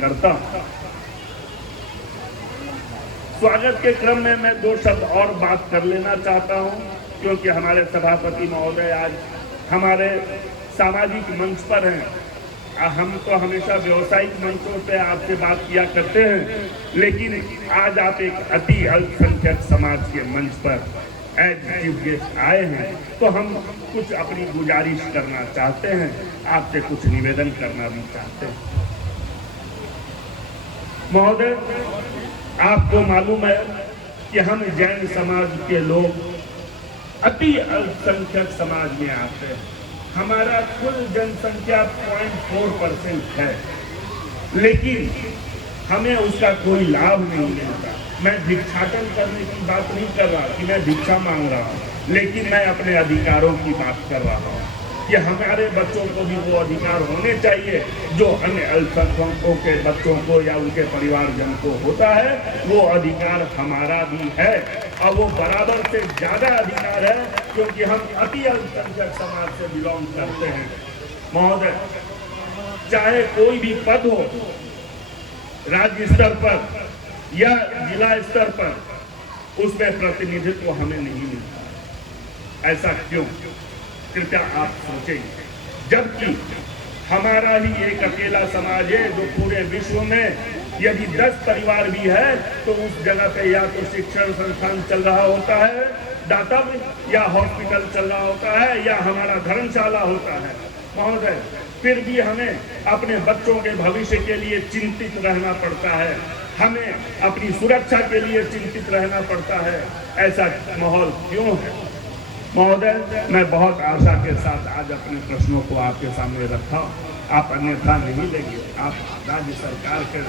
करता हूं। स्वागत के क्रम में मैं दो शब्द और बात कर लेना चाहता हूं, क्योंकि हमारे सभापति महोदय आज हमारे सामाजिक मंच पर हैं। हम तो हमेशा व्यवसायिक मंचों पे आपसे बात किया करते हैं, लेकिन आज आप एक अति अल्पसंख्यक समाज के मंच पर एज चीफ गेस्ट आए हैं, तो हम कुछ अपनी गुजारिश करना चाहते हैं, आपसे कुछ निवेदन करना भी चाहते हैं। महोदय, आपको मालूम है कि हम जैन समाज के लोग अति अल्पसंख्यक समाज में आते हैं। हमारा कुल जनसंख्या 0.4% है, लेकिन हमें उसका कोई लाभ नहीं मिलता। मैं भिक्षाटन करने की बात नहीं कर रहा कि मैं भिक्षा मांग रहा हूँ, लेकिन मैं अपने अधिकारों की बात कर रहा हूँ कि हमारे बच्चों को भी वो अधिकार होने चाहिए जो अन्य अल्पसंख्यकों के बच्चों को या उनके परिवारजन को होता है। वो अधिकार हमारा भी है और वो बराबर से ज्यादा अधिकार है, क्योंकि हम अति अल्पसंख्यक समाज से बिलोंग करते हैं। महोदय, चाहे कोई भी पद हो, राज्य स्तर पर या जिला स्तर पर, उसमें प्रतिनिधित्व हमें नहीं मिलता। ऐसा क्यों? कृपया आप सोचें। जबकि हमारा ही एक अकेला समाज है जो पूरे विश्व में यदि 10 परिवार भी है तो उस जगह पे या तो शिक्षण संस्थान चल रहा होता है, दातव्य, या हॉस्पिटल चल रहा होता है, या हमारा धर्मशाला होता है। महोदय, फिर भी हमें अपने बच्चों के भविष्य के लिए चिंतित रहना पड़ता है, हमें अपनी सुरक्षा के लिए चिंतित रहना पड़ता है। ऐसा माहौल क्यों है? महोदय, मैं बहुत आशा के साथ आज अपने प्रश्नों को आपके सामने रखा। आप अन्यथा नहीं लेंगे। आप राज्य सरकार के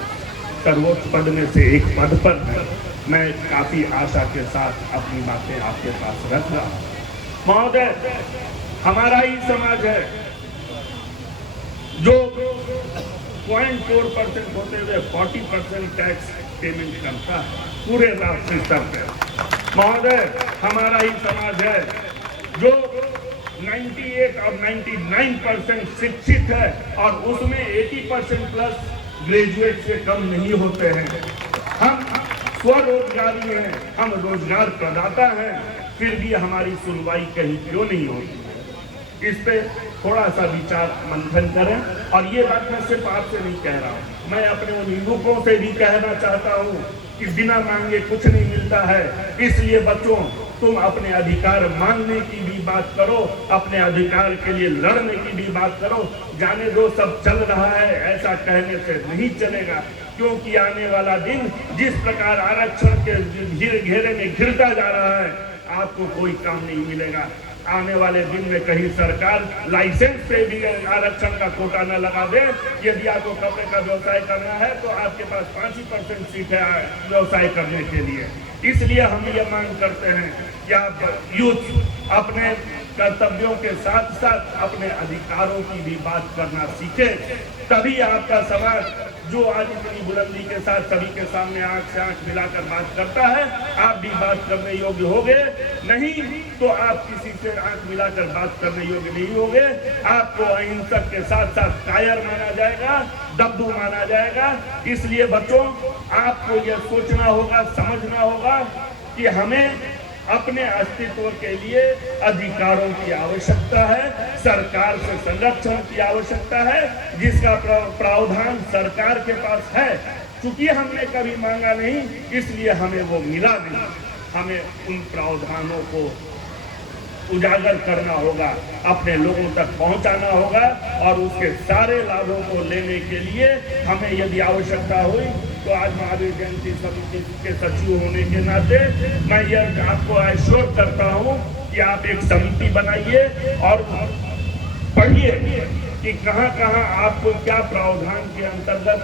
सर्वोच्च पद में से एक पद पर हैं। मैं काफी आशा के साथ अपनी बातें आपके पास रख रहा हूँ। महोदय, हमारा ही समाज है जो 0.4% होते हुए 40% टैक्स पेमेंट करता है पूरे राष्ट्रीय स्तर पर। महोदय, हमारा ही समाज है जो 98 और 99% शिक्षित है और उसमें 80% प्लस ग्रेजुएट से कम नहीं होते हैं। हम स्वरोजगारी हैं, हम रोजगार प्रदाता हैं, फिर भी हमारी सुनवाई कहीं क्यों नहीं होती? इस पे थोड़ा सा विचार मंथन करें। और ये बात मैं सिर्फ आपसे नहीं कह रहा हूँ, मैं अपने उन युवकों से भी कहना चाहता हूँ कि बिना मांगे कुछ नहीं मिलता है। इसलिए बच्चों, तुम अपने अधिकार मांगने की भी बात करो, अपने अधिकार के लिए लड़ने की भी बात करो। जाने दो, सब चल रहा है, ऐसा कहने से नहीं चलेगा, क्योंकि आने वाला दिन जिस प्रकार आरक्षण के घेरे में घिरता जा रहा है, आपको कोई काम नहीं मिलेगा। आने वाले दिन में कहीं सरकार लाइसेंस पे भी आरक्षण का कोटा न लगा दे। यदि आपको कपड़े का व्यवसाय करना है तो आपके पास 5% सीट है व्यवसाय करने के लिए। इसलिए हम ये मांग करते हैं कि आप यूथ अपने कर्तव्यों के साथ साथ अपने अधिकारों की भी बात करना सीखें। तभी आपका समाज जो आज इतनी बुलंदी के साथ सभी के सामने आंख से आंख मिलाकर बात करता है, आप भी बात करने योग्य होंगे। नहीं तो आप किसी से आंख मिलाकर बात करने योग्य नहीं होंगे। आपको अहिंसक के साथ साथ कायर माना जाएगा, दब्बू माना जाएगा। इसलिए बच्चों, आपको यह सोचना होगा, समझना होगा कि हमें अपने अस्तित्व के लिए अधिकारों की आवश्यकता है, सरकार से संरक्षण की आवश्यकता है, जिसका प्रावधान सरकार के पास है। चूंकि हमने कभी मांगा नहीं, इसलिए हमें वो मिला नहीं। हमें उन प्रावधानों को उजागर करना होगा, अपने लोगों तक पहुंचाना होगा, और उसके सारे लाभों को लेने के लिए हमें यदि आवश्यकता हुई तो आज महावीर जयंती समिति के सचिव होने के नाते मैं यह आपको एश्योर करता हूं कि आप एक समिति बनाइए और पढ़िए कि कहां कहां आपको क्या प्रावधान के अंतर्गत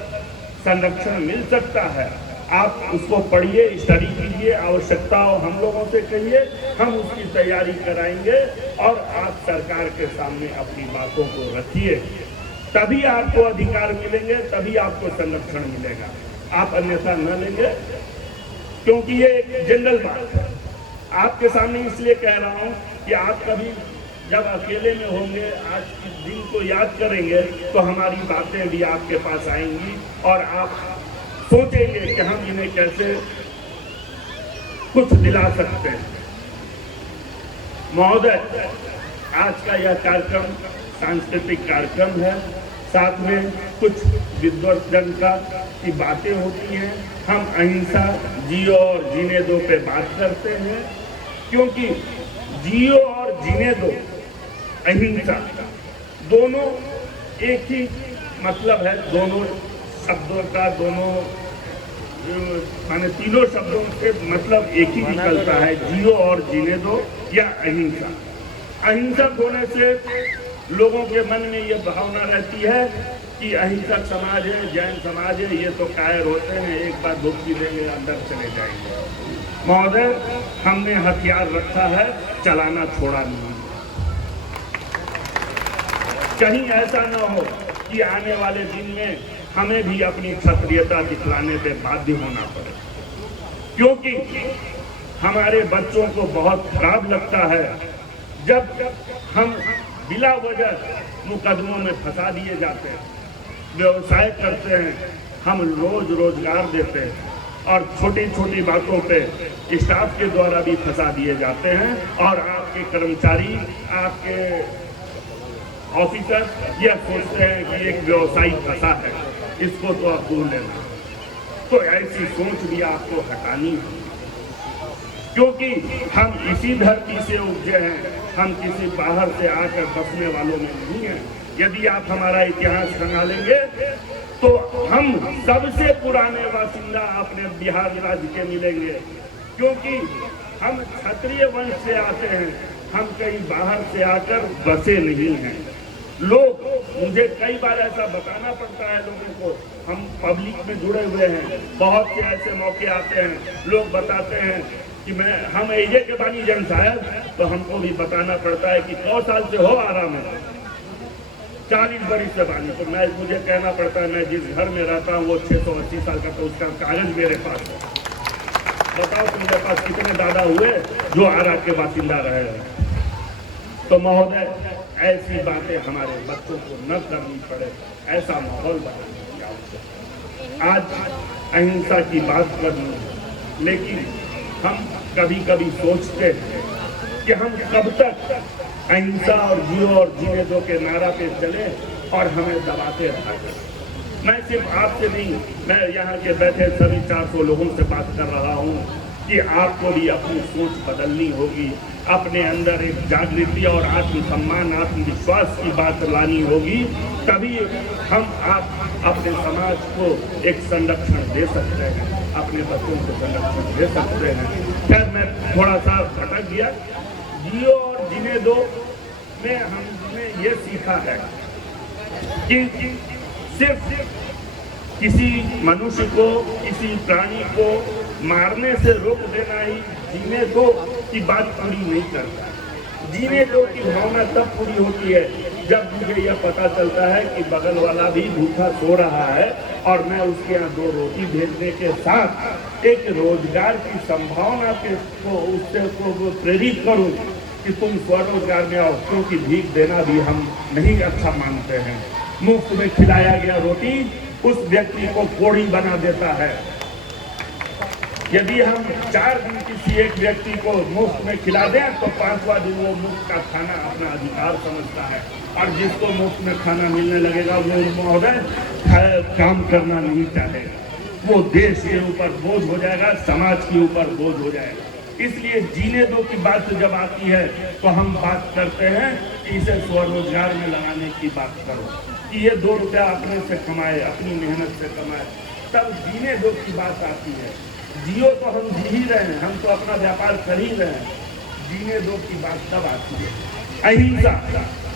संरक्षण मिल सकता है। आप उसको पढ़िए, स्टडी कीजिए, आवश्यकताओं हम लोगों से कहिए, हम उसकी तैयारी कराएंगे और आप सरकार के सामने अपनी बातों को रखिए। तभी आपको अधिकार मिलेंगे, तभी आपको संरक्षण मिलेगा। आप अन्यथा न लेंगे, क्योंकि ये एक जनरल बात है। आपके सामने इसलिए कह रहा हूं कि आप कभी जब अकेले में होंगे, आज के दिन को याद करेंगे, तो हमारी बातें भी आपके पास आएंगी और आप सोचेंगे कि हम इन्हें कैसे कुछ दिला सकते हैं। महोदय, आज का यह कार्यक्रम सांस्कृतिक कार्यक्रम है, साथ में कुछ विद्वजन की बातें होती हैं। हम अहिंसा, जियो और जीने दो पे बात करते हैं, क्योंकि जियो और जीने दो, अहिंसा, दोनों एक ही मतलब है। दोनों शब्दों का, दोनों माने तीनों शब्दों से मतलब एक ही निकलता है, जियो और जीने दो या अहिंसा। अहिंसक होने से लोगों के मन में ये भावना रहती है कि अहिंसक समाज है, जैन समाज है, ये तो कायर होते हैं, एक बार धुपकी देंगे अंदर चले जाएंगे। महोदय, हमने हथियार रखा है, चलाना छोड़ा नहीं। कहीं ऐसा न हो कि आने वाले दिन में हमें भी अपनी क्षत्रियता दिखलाने पे बाध्य होना पड़े, क्योंकि हमारे बच्चों को बहुत खराब लगता है जब हम बिला वजह मुकदमों में फंसा दिए जाते हैं, व्यवसाय करते हैं, हम रोजगार देते हैं और छोटी छोटी बातों पे स्टाफ के द्वारा भी फंसा दिए जाते हैं और आपके कर्मचारी, आपके ऑफिसर यह सोचते हैं कि एक व्यवसायी फंसा है, इसको तो आप दूर लेना। तो ऐसी सोच भी आपको हटानी है, क्योंकि हम इसी धरती से उपजे हैं, हम किसी बाहर से आकर बसने वालों में नहीं हैं। यदि आप हमारा इतिहास खंगालेंगे तो हम सबसे पुराने बासिंदा अपने बिहार राज्य के मिलेंगे, क्योंकि हम क्षत्रिय वंश से आते हैं, हम कहीं बाहर से आकर बसे नहीं हैं। लोग, मुझे कई बार ऐसा बताना पड़ता है लोगों को, हम पब्लिक में जुड़े हुए हैं, बहुत से ऐसे मौके आते हैं, लोग बताते हैं कि हम एजे के बानी जन साहब, तो हमको भी बताना पड़ता है कि 100 साल से हो आराम है, 40 बरस से बानी। तो मुझे कहना पड़ता है, मैं जिस घर में रहता हूँ वो 680 साल का, तो उसका कागज मेरे पास है। बताओ तुम्हारे पास कितने दादा हुए जो आरा के बासिंदा रहे हैं। तो महोदय, ऐसी बातें हमारे बच्चों को न करनी पड़े, ऐसा माहौल बनाने की आवश्यकता है। आज अहिंसा की बात करनी है, लेकिन हम कभी कभी सोचते हैं कि हम कब तक अहिंसा और जियो और जीने दो के नारा पे चले और हमें दबाते रहें। मैं सिर्फ आपसे नहीं, मैं यहाँ के बैठे सभी 400 लोगों से बात कर रहा हूँ कि आपको भी अपनी सोच बदलनी होगी, अपने अंदर एक जागृति और आत्मसम्मान, आत्मविश्वास की बात लानी होगी, तभी हम आप अपने समाज को एक संरक्षण दे सकते हैं, अपने बच्चों को संरक्षण दे सकते हैं। खैर, मैं थोड़ा सा भटक गया। जियो और जीने दो में हमने ये सीखा है कि सिर्फ किसी मनुष्य को, किसी प्राणी को मारने से रोक देना ही जीने दो की बात पूरी नहीं करता। जीने दो की भावना तब पूरी होती है जब मुझे यह पता चलता है कि बगल वाला भी भूखा सो रहा है और मैं उसके यहाँ 2 रोटी भेजने के साथ एक रोजगार की संभावना को उससे को प्रेरित करूं कि तुम स्वरोजगार में आओ, क्योंकि भीख देना भी हम नहीं अच्छा मानते हैं। मुफ्त में खिलाया गया रोटी उस व्यक्ति को कोढ़ी बना देता है। यदि हम 4 दिन किसी एक व्यक्ति को मुफ्त में खिला दें तो 5वां दिन वो मुफ्त का खाना अपना अधिकार समझता है, और जिसको मुफ्त में खाना मिलने लगेगा वो महोदय काम करना नहीं चाहेगा, वो देश के ऊपर बोझ हो जाएगा, समाज के ऊपर बोझ हो जाएगा। इसलिए जीने दो की बात जब आती है तो हम बात करते हैं कि इसे स्वरोजगार में लगाने की बात करो, कि ये 2 रुपया अपने से कमाए, अपनी मेहनत से कमाए। तब जीने दो की बात आती है। जियो तो हम जी ही रहे हैं, हम तो अपना व्यापार कर ही रहे हैं। जीने दो की बात तब आती है। अहिंसा,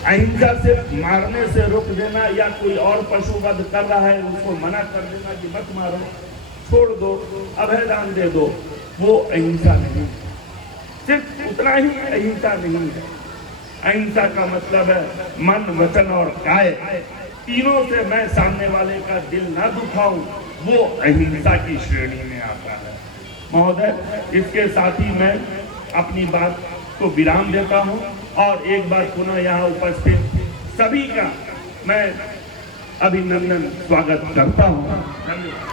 अहिंसा से मारने से रोक देना या कोई और पशुवध कर रहा है उसको मना कर देना कि मत मारो, छोड़ दो, अभयदान दे दो, वो अहिंसा नहीं। सिर्फ उतना ही अहिंसा नहीं है। अहिंसा का मतलब है मन, वचन और काया, तीनों से मैं सामने वाले का दिल ना दुखाऊं, वो अहिंसा की श्रेणी में आता है। महोदय, इसके साथ ही मैं अपनी बात को विराम देता हूं। और एक बार पुनः यहाँ उपस्थित सभी का मैं अभिनंदन स्वागत करता हूँ। धन्यवाद।